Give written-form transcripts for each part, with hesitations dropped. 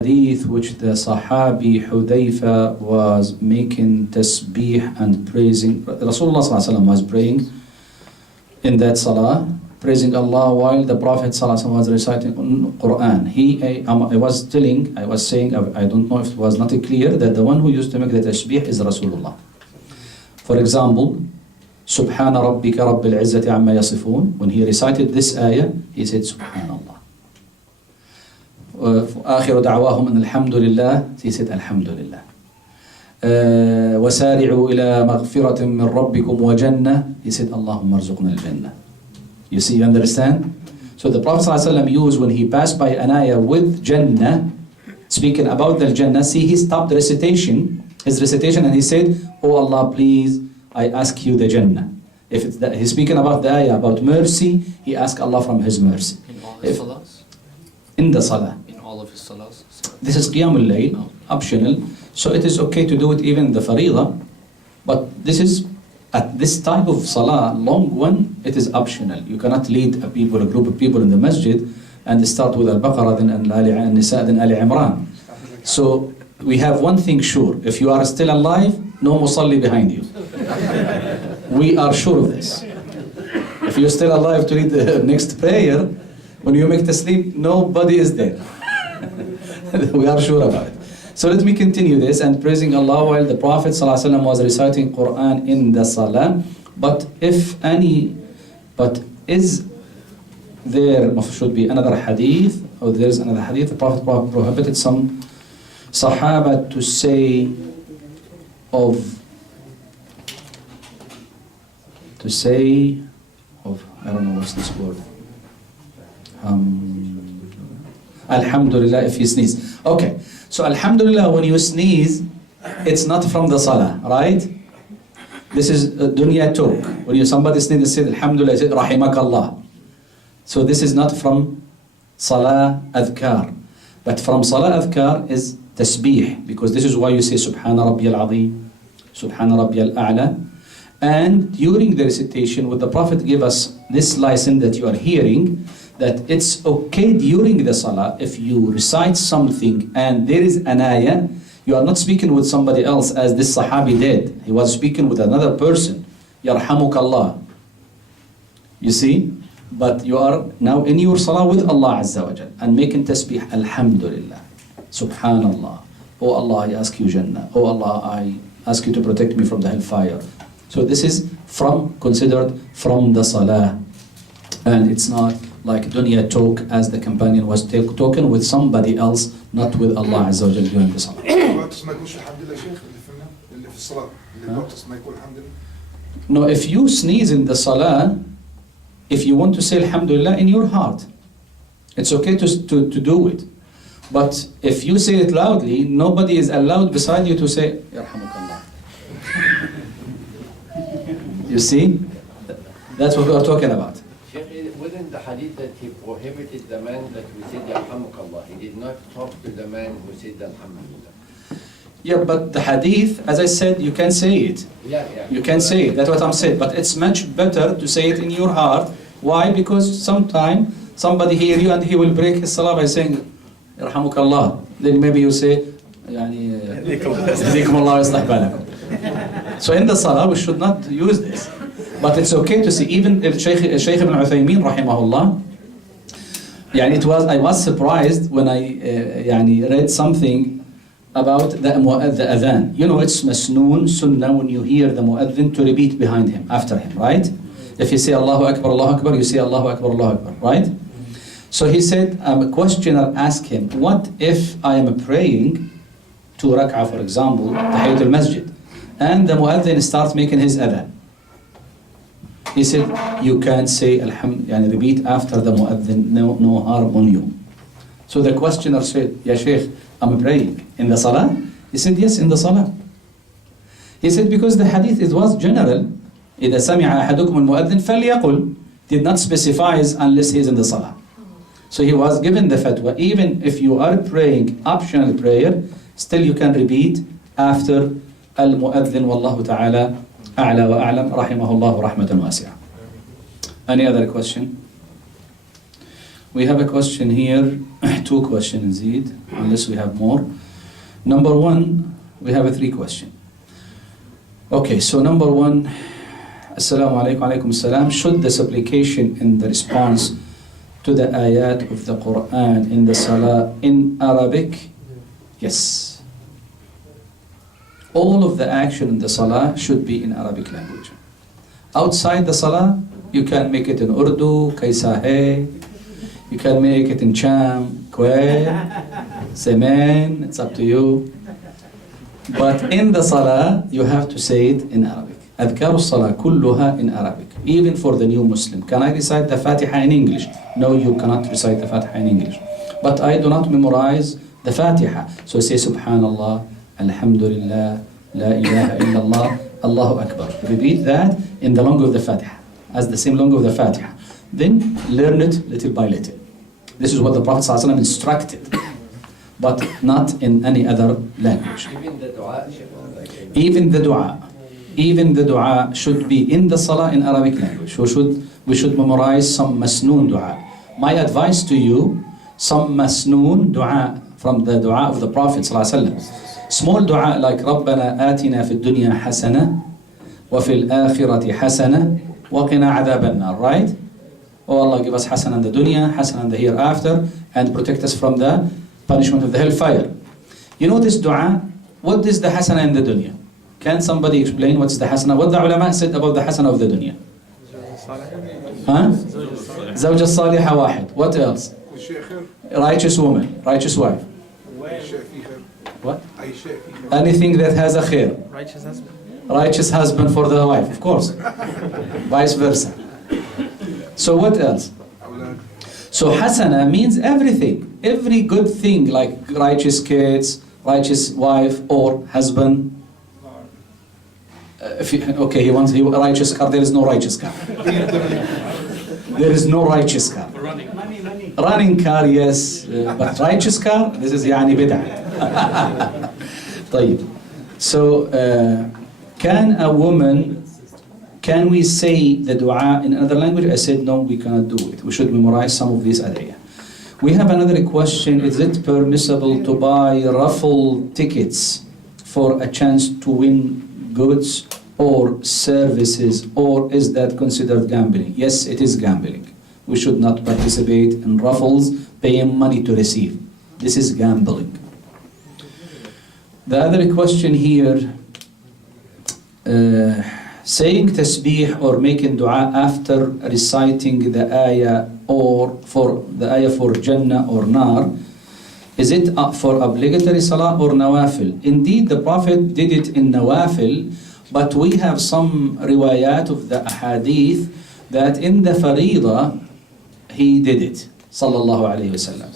hadith which the Sahabi Hudayfa was making tasbih and praising. Rasulullah ﷺ was praying in that salah, praising Allah while the Prophet ﷺ was reciting Quran. I was saying, I don't know if it was not clear, that the one who used to make the tasbih is Rasulullah. For example, Subhana rabbika rabbil izzati amma yasifun. When he recited this ayah, he said Subhanallah. آخر دعواهم أن الحمد لله. He said الحمد لله. وسارعوا إلى مغفرة من ربكم وجنة. He said اللهم ارزقنا الجنة. You see, you understand? So the Prophet ﷺ used, when he passed by an ayah with Jannah, speaking about the Jannah, see, he stopped his recitation, and he said, Oh Allah, please, I ask you the Jannah. If it's that, he's speaking about the ayah about mercy, he asked Allah from his mercy. In all his salahs? In the salah. In all of his salahs? This is Qiyamul Layl, optional. So it is okay to do it even in the Faridah. But this is, at this type of salah, long one, it is optional. You cannot lead a group of people in the masjid and start with Al-Baqarah, then Al-Nisa, then Ali Imran. So we have one thing sure. If you are still alive, no musalli behind you. We are sure of this. If you're still alive to read the next prayer, when you make the sleep, nobody is there. We are sure about it. So let me continue this and praising Allah while the Prophet ﷺ was reciting Quran in the Salah. But is there should be another hadith, or there is another hadith, the Prophet prohibited some Sahaba to say I don't know what's this word. Alhamdulillah if you sneeze. Okay, so Alhamdulillah when you sneeze, it's not from the Salah, right? This is dunya talk. When somebody sneezes, say Alhamdulillah, say Rahimakallah. So this is not from Salah Adhkar. But from Salah Adhkar is Tasbih, because this is why you say Subhana Rabbiyal Azim, Subhana Rabbiyal A'la. And during the recitation, what the Prophet gave us this lesson that you are hearing, that it's okay during the salah, if you recite something and there is an ayah, you are not speaking with somebody else as this Sahabi did. He was speaking with another person. Yarhamukallah. You see? But you are now in your salah with Allah Azza wa Jal and making tasbih, Alhamdulillah, Subhanallah. Oh Allah, I ask you Jannah. Oh Allah, I ask you to protect me from the hellfire. So this is considered from the salah. And it's not like dunya talk as the companion was talking with somebody else, not with Allah Azza wa Jalla during the salah. No, if you sneeze in the salah, if you want to say Alhamdulillah in your heart, it's okay to do it. But if you say it loudly, nobody is allowed beside you to say Yarhamukallah. You see? That's what we are talking about. Within the hadith that he prohibited the man that who said Yarhamukallah, he did not talk to the man who said Alhamdulillah. Yeah, but the hadith, as I said, you can say it. Yeah. You can say it, that's what I'm saying. But it's much better to say it in your heart. Why? Because sometimes somebody hear you and he will break his salah by saying Yarhamukallah. Then maybe you say Yahdikumullah yaslih balakum. So in the salah we should not use this. But it's okay to see, even Shaykh ibn Uthaymeen rahimahullah, I was surprised when I read something about the adhan. You know, it's masnoon, sunnah, when you hear the muadhin to repeat behind him, after him, right? If you say Allahu Akbar, you say Allahu Akbar, right? So he said, a questioner asked him, what if I am praying 2 rak'ah, for example, Tahiyyat al-Masjid, and the muadhin starts making his adhan? He said, you can't say Alhamdulillah, repeat after the muadhin, no harm on you. So the questioner said, Ya Shaykh, I'm praying. In the salah? He said, yes, in the salah. He said, because the hadith, it was general. إِذَا سَمِعَ أَحَدُكُمُ الْمُؤَذِّنَ فَلْيَقُلْ, did not specify unless he is in the salah. So he was given the fatwa, even if you are praying optional prayer, still you can repeat after al-mu'adhin, wallahu ta'ala a'la wa a'lam, rahimahullah rahmatan wasi'ah. Any other question? We have a question here. two questions indeed, unless we have more. Number one, we have a three question. Okay, so number one, Assalamu alaikum alaikum salam. Should the supplication in the response to the ayat of the Quran in the Salah in Arabic? Yes. All of the action in the Salah should be in Arabic language. Outside the Salah, you can make it in Urdu, Kaisa hai. You can make it in Cham, Kwe, Semen, it's up to you. But in the Salah, you have to say it in Arabic. أذكار الصلاة كلها in Arabic. Even for the new Muslim. Can I recite the Fatiha in English? No, you cannot recite the Fatiha in English. But I do not memorize the Fatiha. So say Subhanallah, Alhamdulillah, La ilaha illallah, Allahu Akbar. Repeat that in the long of the Fatiha, as the same long of the Fatiha. Then learn it little by little. This is what the Prophet ﷺ instructed, but not in any other language. Even the dua, Even the dua should be in the Salah in Arabic language. We should memorize some masnoon dua. My advice to you, some masnoon dua from the dua of the Prophet ﷺ. Small dua like ربنا آتنا في الدنيا حسنة وفي الآخرة حسنة وقنا عذاب النار, right? Oh Allah, give us hasana in the dunya, hasana in the hereafter, and protect us from the punishment of the hellfire. You know this dua? What is the hasana in the dunya? Can somebody explain what's the hasana? What the ulama said about the hasana of the dunya? Huh? زوجة صالحة واحد. What else? Righteous woman, righteous wife. What? Anything that has a khair. Righteous husband. Righteous husband for the wife, of course. Vice versa. So what else? So hasana means everything. Every good thing like righteous kids, righteous wife or husband. He wants a righteous car. There is no righteous car. There is no righteous car. Running car, yes. But righteous car, this is يعني بدعة. طيب. So can we say the dua in another language? I said no, we cannot do it. We should memorize some of these adhiyah. We have another question. Is it permissible to buy raffle tickets for a chance to win goods or services, or is that considered gambling? Yes, it is gambling. We should not participate in raffles, paying money to receive. This is gambling. The other question here, saying tasbih or making dua after reciting the ayah or for the ayah for Jannah or Nar, is it for obligatory salah or nawafil? Indeed, the Prophet did it in nawafil, but we have some riwayat of the ahadith that in the farida he did it, sallallahu alayhi wasallam.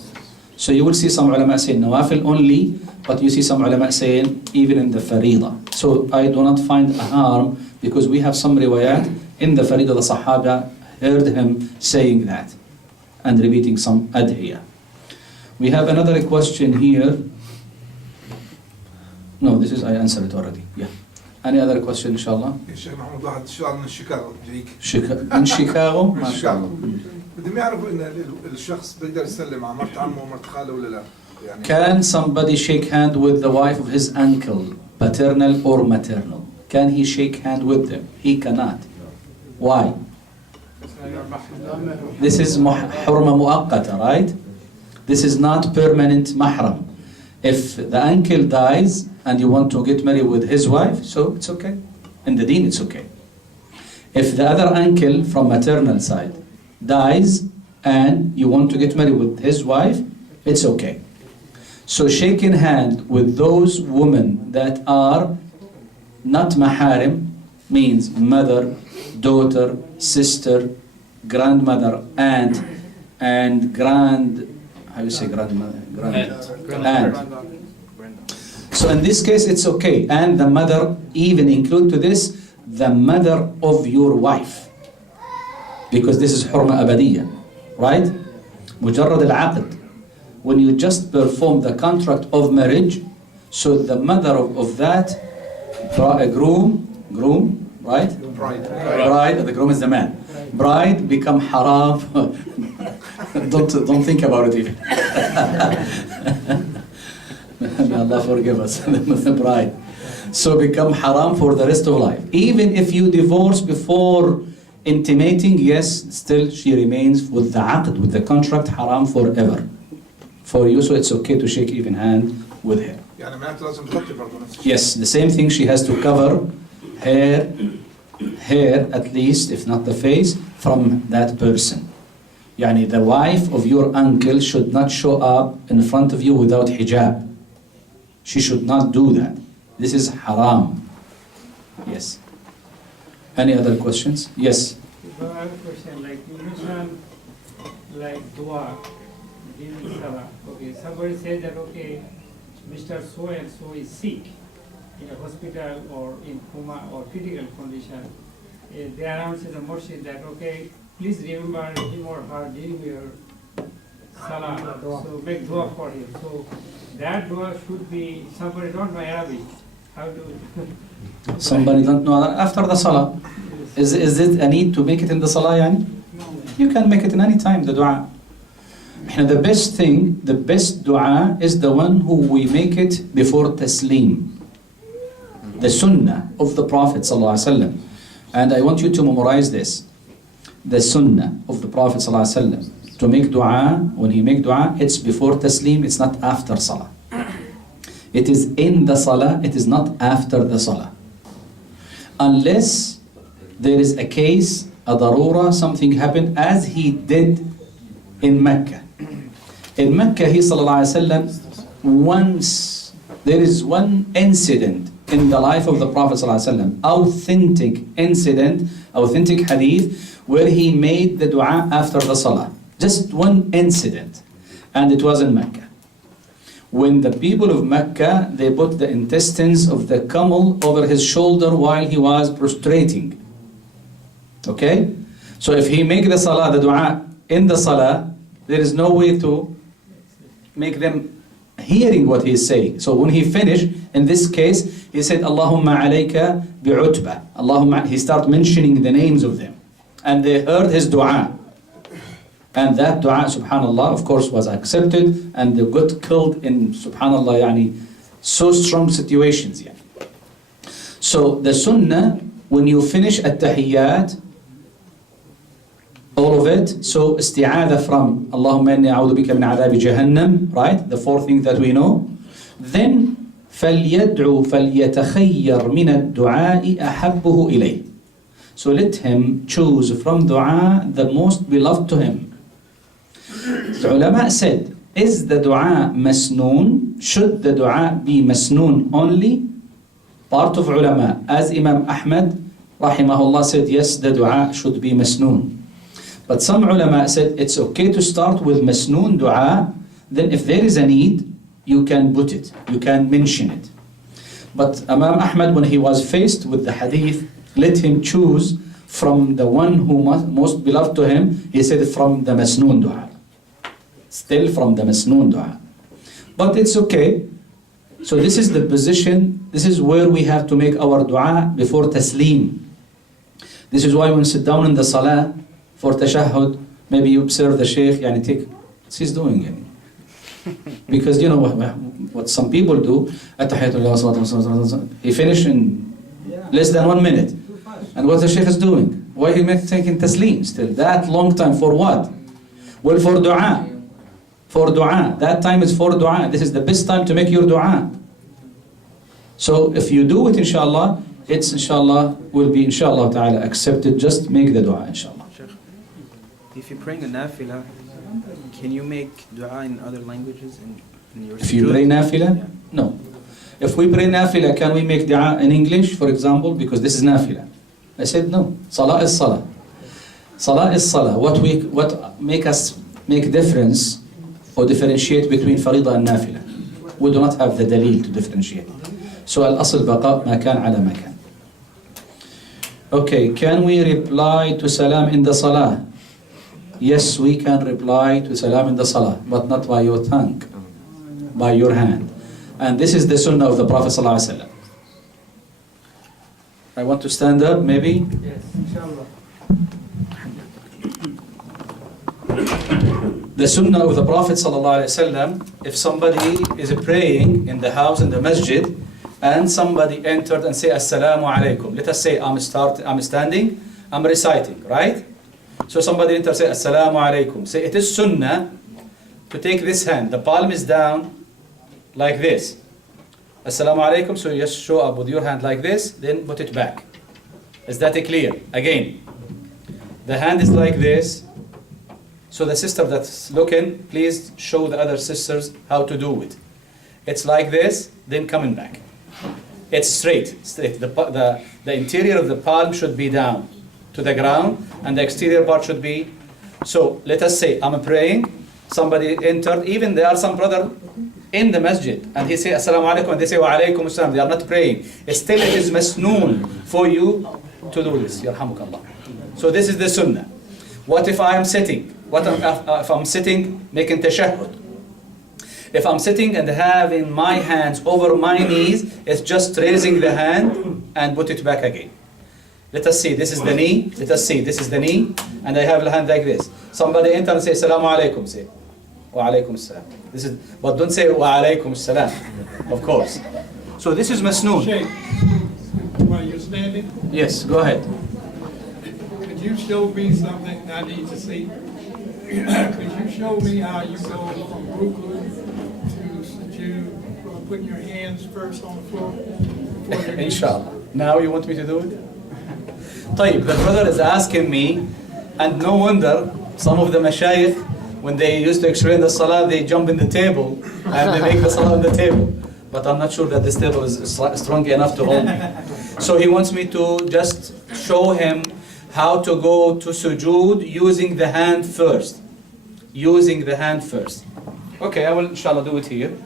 So you will see some ulama saying nawafil only, but you see some ulama saying even in the farida. So I do not find a harm, because we have some riwayat in the farida, the sahaba heard him saying that and repeating some adhiyah. We have another question here. No, this is, I answered it already. Yeah. Any other question, inshallah? الشيخ محمد واحد سؤال من شيكاغو بيجيك. In Chicago? من شيكاغو. بدهم يعرفوا ان الشخص بيقدر يسلم على مرت عمه ومرت خاله ولا لا؟ يعني Can somebody shake hand with the wife of his uncle, paternal or maternal? Can he shake hand with them? He cannot. Why? This is hurma muaqqata, right? This is not permanent mahram. If the uncle dies and you want to get married with his wife, so it's okay. In the deen, it's okay. If the other uncle from maternal side dies and you want to get married with his wife, it's okay. So shaking hand with those women that are not maharim means mother, daughter, sister, grandmother, aunt, and how you say grandmother? Aunt. So in this case, it's okay. And the mother, even include to this, the mother of your wife. Because this is hurma abadiyya, right? Mujarrad al-aqd. When you just perform the contract of marriage, so the mother of that groom, right? Bride, the groom is the man. Bride become haram Don't think about it even. May Allah forgive us, the bride. So become haram for the rest of life. Even if you divorce before intimating, yes, still she remains with the aqd, with the contract, haram forever. For you, so it's okay to shake even hand with her. يعني معناته لازم تغطي برضه نفس الشيء. Yes, the same thing, she has to cover her hair at least, if not the face, from that person. Yani the wife of your uncle should not show up in front of you without hijab. She should not do that. This is haram. Yes. Any other questions? Yes. So I have a question, like you mentioned, like dua during salah. Okay, somebody said that, okay, Mr. So and so is sick in a hospital or in coma or critical condition. They announce in the masjid that, okay, please remember him or her during your salah. So make dua for him. So that dua should be, somebody don't know Arabic. How to Somebody don't know after the salah. Is it a need to make it in the salah yani? You can make it in any time, the dua. The best thing, the best dua is the one who we make it before taslim. The sunnah of the Prophet ﷺ. And I want you to memorize this. The sunnah of the Prophet ﷺ. To make dua, when he make dua, it's before taslim, it's not after salah. It is in the salah, it is not after the salah. Unless there is a case, a darura, something happened as he did in Mecca. In Mecca, he sallallahu alaihi wasallam, once there is one incident in the life of the Prophet sallallahu alaihi wasallam, authentic incident, authentic hadith, where he made the dua after the salah. Just one incident, and it was in Mecca. When the people of Mecca, they put the intestines of the camel over his shoulder while he was prostrating. Okay? So if he make the salah, the dua in the salah, there is no way to make them hearing what he is saying. So when he finished, in this case, he said, Allahumma alayka bi'utba. Allahumma, he started mentioning the names of them. And they heard his dua. And that dua, subhanallah, of course, was accepted, and they got killed in, subhanallah, yani, so strong situations. Yani. So the sunnah, when you finish at-tahiyyat, all of it, so isti'adha from Allahumma inni a'udhu bika min adhabi jahannam, right? The fourth thing that we know. Then, فَلْيَدْعُ فَلْيَتَخَيَّرْ مِنَ الدُّعَاءِ أَحَبُّهُ إِلَيْهِ. So let him choose from dua the most beloved to him. The ulama said, is the dua masnoon? Should the dua be masnoon only? Part of ulama, as Imam Ahmad rahimahullah said, yes, the dua should be masnoon. But some ulama said it's okay to start with masnoon dua, then if there is a need, you can put it, you can mention it. But Imam Ahmad, when he was faced with the hadith, let him choose from the one who most beloved to him, he said from the masnoon dua. Still from the masnoon dua. But it's okay. So this is the position, this is where we have to make our dua before taslim. This is why when you sit down in the salah for tashahhud, maybe you observe the shaykh, yani take, what he's doing. Yani. Because you know what some people do, he finished in less than 1 minute. And what the shaykh is doing? Why he taking taslim still? That long time for what? Well, for dua. For dua. That time is for dua. This is the best time to make your dua. So if you do it, inshallah, it's inshallah, will be inshallah ta'ala accepted. Just make the dua, inshallah. If you're praying a nafila, can you make dua in other languages in your If you sujood? pray nafila? Yeah. No. If we pray nafila, can we make dua in English, for example? Because this is nafila. I said no. Salah is salah. Salah is salah. What make us make difference or differentiate between farida and nafila? We do not have the dalil to differentiate. So al-asl baqa ma kan ala ma kan. Okay, can we reply to salam in the salah? Yes, we can reply to salam in the salah, but not by your tongue, by your hand. And this is the sunnah of the Prophet sallallahu alaihi wasallam. I want to stand up, maybe? yes, inshallah. The sunnah of the Prophet ﷺ, if somebody is praying in the house, in the masjid, and somebody entered and say, Assalamu alaikum. Let us say, I'm standing, I'm reciting, right? So somebody enters, say, Assalamu alaikum. Say, it is sunnah to take this hand. The palm is down like this. Assalamu alaikum. So you just show up with your hand like this, then put it back. Is that clear? Again, the hand is like this. So the sister that's looking, please show the other sisters how to do it. It's like this, then coming back. It's straight. The interior of the palm should be down to the ground, and the exterior part should be. So let us say I'm praying, somebody entered, even there are some brother in the masjid, and he say Assalamu alaikum, and they say Wa alaikum assalam. They are not praying. Still it is masnoon for you to do this. Yarhamukallah. So this is the sunnah. What if I am sitting? What if I'm sitting making tashahhud? If I'm sitting and having my hands over my knees, it's just raising the hand and put it back again. Let us see, this is the knee. Let us see, this is the knee, and I have the hand like this. Somebody enter and say, Assalamu alaikum. Say, Wa alaikum assalam. This is, but don't say Wa alaikum assalam, of course. So this is masnoon. Sheikh, while you're standing, Yes, go ahead. could you show me something I need to see? Could you show me how you go from ruku to sujood, putting your hands first on the floor? before your knees? Inshallah. Now you want me to do it? طيب, the brother is asking me, and no wonder some of the mashayikh, when they used to explain the salah, they jump in the table and they make the salah on the table. But I'm not sure that this table is strong enough to hold me. So he wants me to just show him how to go to sujood using the hand first. Using the hand first. Okay, I will inshallah do it here.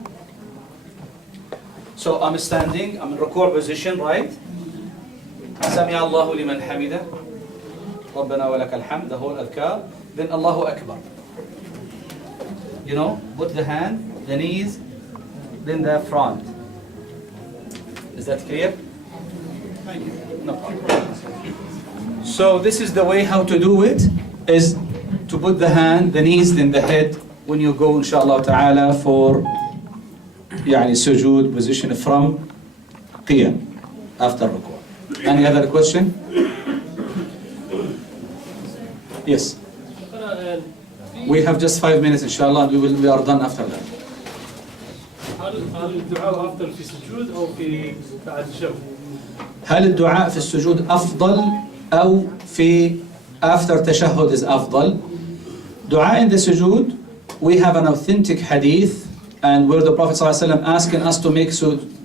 So I'm standing, I'm in ruku' position, right? سمع الله لمن حمده ربنا ولك الحمد, the whole adhkar. Then Allahu Akbar. You know, put the hand, the knees, then the front. Is that clear? Thank you. No problem. So this is the way how to do it, is to put the hand, the knees, then the head when you go inshallah ta'ala for يعني sujood position from qiyam after ruku'. Any other question? Yes. We have just 5 minutes inshallah, and we are done after that. هل الدعاء أفضل في السجود أو في بعد الشهر؟ هل الدعاء في السجود أفضل أو في after تشهد is أفضل؟ دعاء in the sujood, we have an authentic hadith, and where the Prophet ﷺ asking us to make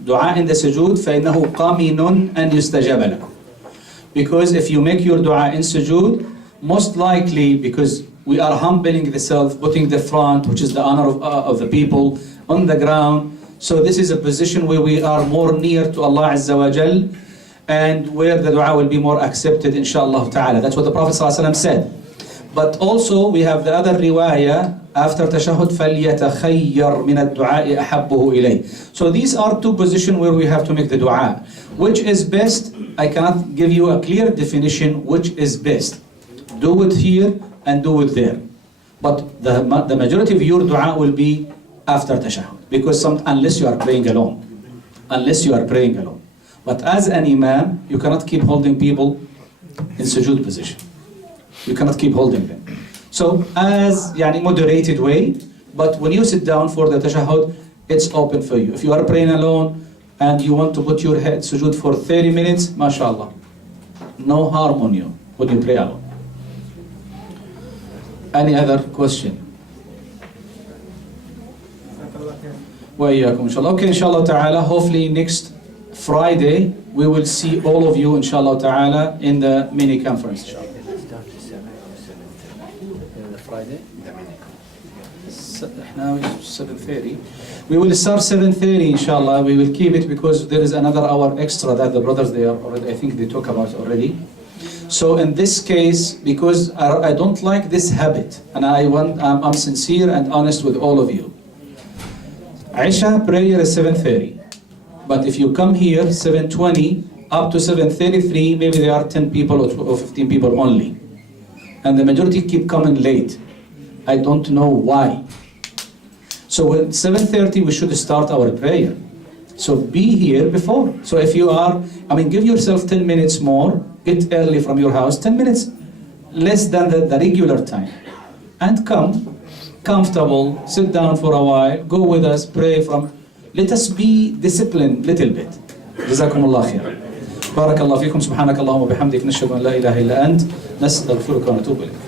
dua in the sujood, فإنه قامن أن يستجاب لكم. Because if you make your dua in sujood, most likely, because we are humbling the self, putting the front, which is the honor of the people, on the ground. So this is a position where we are more near to Allah Azza wa Jal, and where the dua will be more accepted, inshallah ta'ala. That's what the Prophet ﷺ said. But also we have the other riwayah, after tashahhud, فَلْيَتَخَيَّرْ مِنَ الدُّعَاءِ أَحَبُّهُ إِلَيْهِ. So these are two positions where we have to make the dua. Which is best? I cannot give you a clear definition which is best. Do it here and do it there. But the majority of your dua will be after tashahhud. Because unless you are praying alone. Unless you are praying alone. But as an imam, you cannot keep holding people in sujood position. You cannot keep holding them. So as yani moderated way, but when you sit down for the tashahhud, it's open for you. If you are praying alone and you want to put your head sujood for 30 minutes, mashallah, no harm on you when you pray alone. Any other question? وإياكم inshallah. Okay, inshallah ta'ala, hopefully next Friday we will see all of you inshallah ta'ala in the mini conference inshallah. Friday? Now it's 7:30. We will start 7:30 inshallah. We will keep it because there is another hour extra that the brothers they are already, I think they talk about already. So in this case, because I don't like this habit, and I'm sincere and honest with all of you. Isha prayer is 7:30, but if you come here 7:20 up to 7:33, maybe there are 10 people or 15 people only. And the majority keep coming late. I don't know why. So at 7:30 we should start our prayer. So be here before. So if you are, give yourself 10 minutes more, get early from your house, 10 minutes less than the regular time. And come, comfortable, sit down for a while, go with us, pray let us be disciplined little bit. جزاكم الله خير. بارك الله فيكم. سبحانك اللهم وبحمدك نشهد أن لا إله إلا أنت نستغفرك ونتوب إليك.